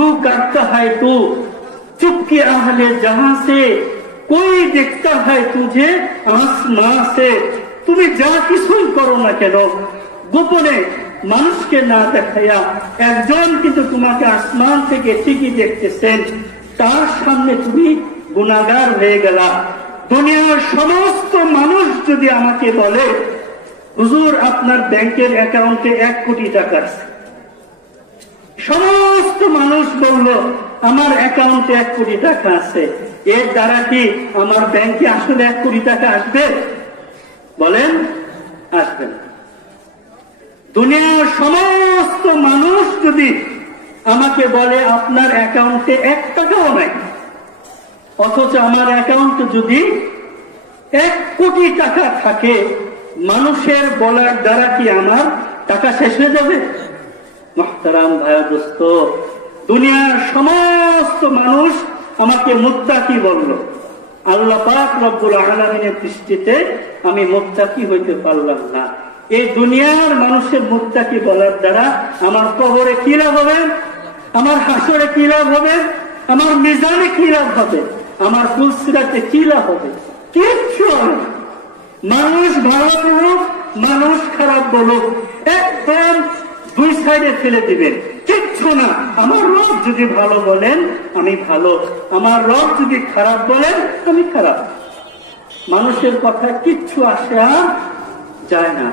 जो करता है तू चुपके अहले जहां से, कोई देखता है तुझे आसमां से। তুমি যা কিছুই করো না কেন গোপনে মানুষকে না দেখাইয়া একজন কিন্তু তোমাকে আসমান থেকে ঠিকই দেখতেছেন, তার সামনে তুমি গুনাহগার হয়ে গেলা। দুনিয়ার সমস্ত মানুষ যদি আমাকে বলে হুজুর আপনার ব্যাংকের অ্যাকাউন্টে 1 কোটি টাকা আছে, সমস্ত মানুষ বলল আমার অ্যাকাউন্টে 1 কোটি টাকা আছে, এর দ্বারা কি আমার ব্যাংকে আসলে 1 কোটি টাকা আসবে? বলেন, আসবে না। দুনিয়ার সমস্ত মানুষ যদি আমাকে বলে আপনার অ্যাকাউন্টে 1 টাকাও নাই, অথচ আমার অ্যাকাউন্টে যদি 1 কোটি টাকা থাকে, মানুষের বলার দ্বারা কি আমার টাকা শেষ হয়ে যাবে? মুহতারাম ভাই দোস্ত, দুনিয়ার সমস্ত মানুষ আমাকে মুত্তাকি বলল, আল্লাহ পাক রব্বুল আলামিনের দৃষ্টিতে আমি মুত্তাকি হইতে পারলাম না। এই দুনিয়ার মানুষের মুত্তাকি বলার দ্বারা আমার কবরে কি লাভ হবে, আমার হাসরে কি লাভ হবে, আমার মিজানে কি লাভ হবে, আমার ফুলসিরাতে কি লাভ হবে? কিচ্ছু হবে না। মানুষ ভালো বলুক, মানুষ খারাপ বলুক, একদম 2 সাইডে ফেলে দিবেন, কিচ্ছু না। আমার রব যদি ভালো বলেন আমি ভালো, আমার রব যদি খারাপ বলেন আমি খারাপ। মানুষের কথা কিচ্ছু আসে আর যায় না।